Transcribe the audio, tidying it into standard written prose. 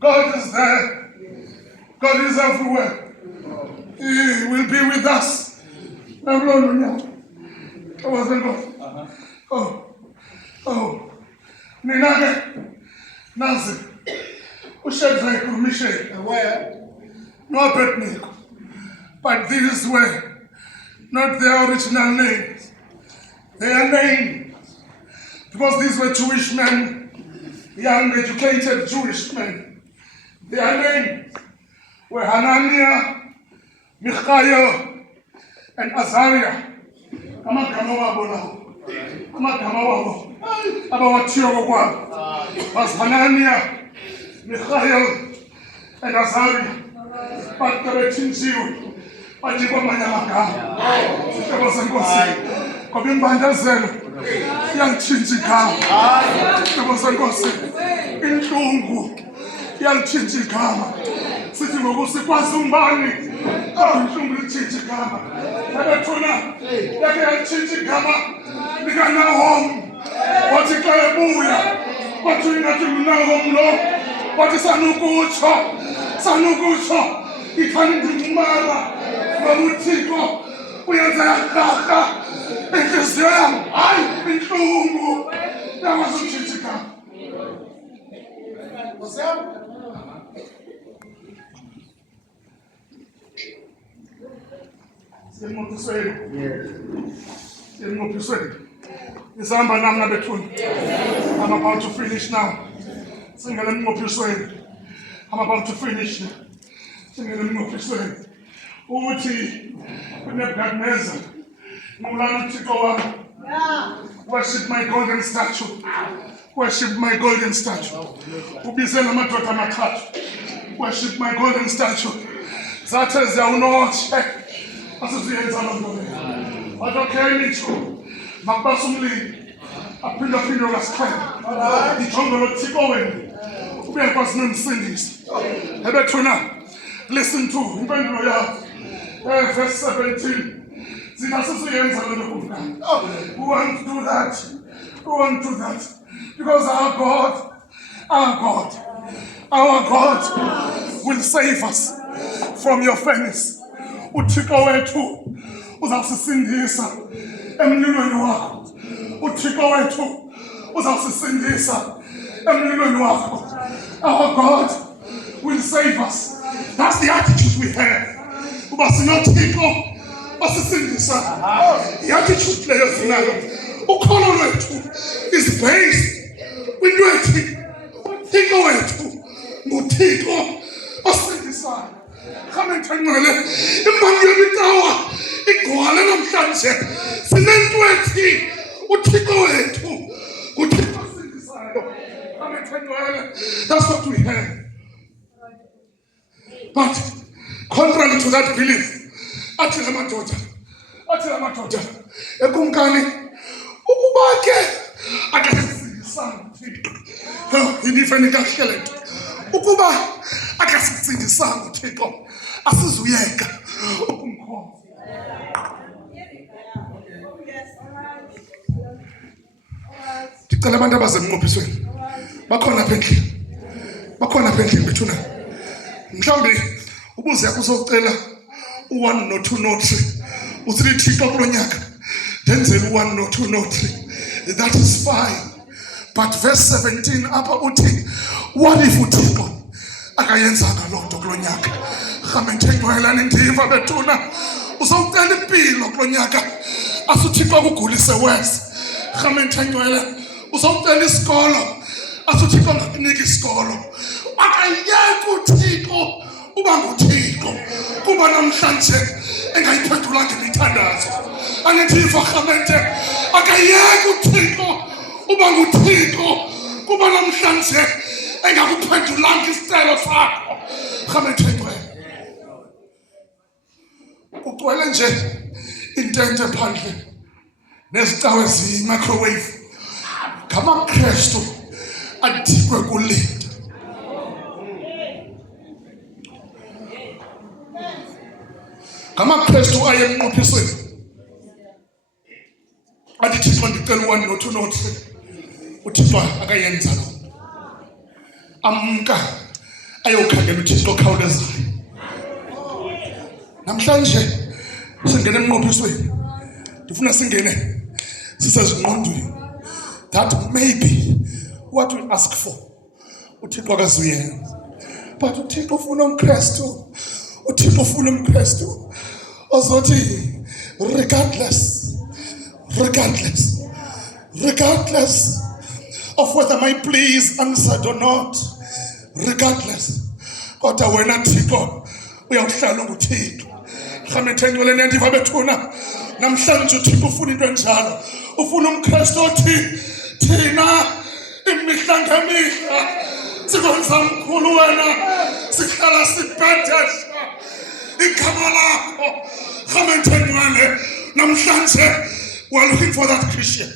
God is there. God is everywhere. He will be with us. Oh, Ninage, Nazi, Ushadrach, Meshach, no Abednego, but these were not their original names. Their names, because these were Jewish men, young, educated Jewish men. Their names were Hananiah, Michael, and Azariah. Amagama wabo lawo. Amagama wabo. Abawathiyo kwabo. Was Hananiah, Michael, and Azariah. Bathethinjiwe. Bathi kwamanye amagama. Sithebo senkosi. Ngoba imbandazelo iyangitshintsha igama. Sithebo senkosi. Inhlungu iyangitshintsha igama. Sithi ngokusikwazi umbani. Inhlungu itshintsha igama. Ebethuna yake yangitshintsha igama likaNahum. Wathi xa ebuya wathi ingathi nguNahum lo. Wathi sanukutsho ithanda indimara ngoba uThixo uyenza yarhaha enhliziyo yam. Hayi inhlungu yakwazi ukutshintsha igama. Isamba nami nabethuna. I'm about to finish now. Singele mnqophisweni. I'm about to finish now. Singele mnqophisweni. Uthi uNebukadnezar ngulana uThixo wami. Worship my golden statue. Worship my golden statue. Ubizela amadoda amathathu. Worship my golden statue. Zathe ziyawunotshe. Asiziyenza loo nto leyo. Wathi okay nitsho. Makubasa umlilo. Aphinda ngasixhenxe. Ijongelo Thixo wenu. Ubuyakwazi nomsindisi. Ebethuna. Listen to impendulo yakho. Verse 17. Thina sesiyenza loo nto kumkani. We want to do that. We want to do that. Because our God will save us from your furnace. uThixo wethu uzawusisindisa emlilweni wakho. uThixo wethu uzawusisindisa emlilweni wakho. Our God will save us. That's the attitude we have. Uba sinoThixo osisindisa. The attitude leyo sinayo. Ukholo lwethu is based kwinto ethi uThixo wethu nguThixo osindisayo. Khame thengcwele imbangi yemitawa igcwale namhlanje. Sinento ethi uThixo wethu nguThixo osindisayo. Khame thengcwele. That's what we have. But contrary to that belief, athi la madoda ekumkani ukuba ke akasindisanga uThixo. Yindifeni kahle le nto. Ukuba akasindisanga uThixo asizuyeka ukumkhonza. Ndicela abantu abasemnqophisweni bakhona apha endlini bethuna. Mhlawumbi ubuze uzocela u1 no2 no3 uthi Thixo kulo nyaka ndenzele u1 no2 no3. That is fine. But verse 17 apha uthi what if uThixo akayenzanga loo nto kulo nyaka? Khame thengcwelani ndiva bethuna. Uzawucela impilo kulo nyaka asuThixo akugulise wese. Khame thengcwele. Uzawucela isikolo asuThixo ngakunika isikolo. Akayeke uThixo uba nguThixo kuba namhlanje engayiphendulanga imithandazo. Andiva khamente. Akayeke uThixo uba nguThixo kuba namhlanje engakuphendulanga isicelo sakho. Khame thengcwele. Kugcwele nje intente phandle nezicawe eziyi-microwave. ngamaKristu adikwe kulinda. ngamaKristu aye emnqophisweni athi Thixo ndicela u1 no2 no3. uThixo akayenza lo. Amka ayokhangela uThixo okhawulezayo. Namhlanje singene emnqophisweni. Ndifuna singene sisezingqondweni that maybe what we ask for uThixo akazuyenza. But uThixo ufuna umKristu. uThixo ufuna umKristu ozothi regardless of whether my plea is answered or not, regardless, kodwa wena Thixo uyawuhlala nguThixo. Khamethenjole nendiva bethuna namhlanje uThixo ufuna into enjalo. Ufuna umKristu othi thina imihla ngemihla sikwenza mkhulu wena sihlala sibhedesha igama lakho. Khamethenjole namhlanje we're looking for that Christian.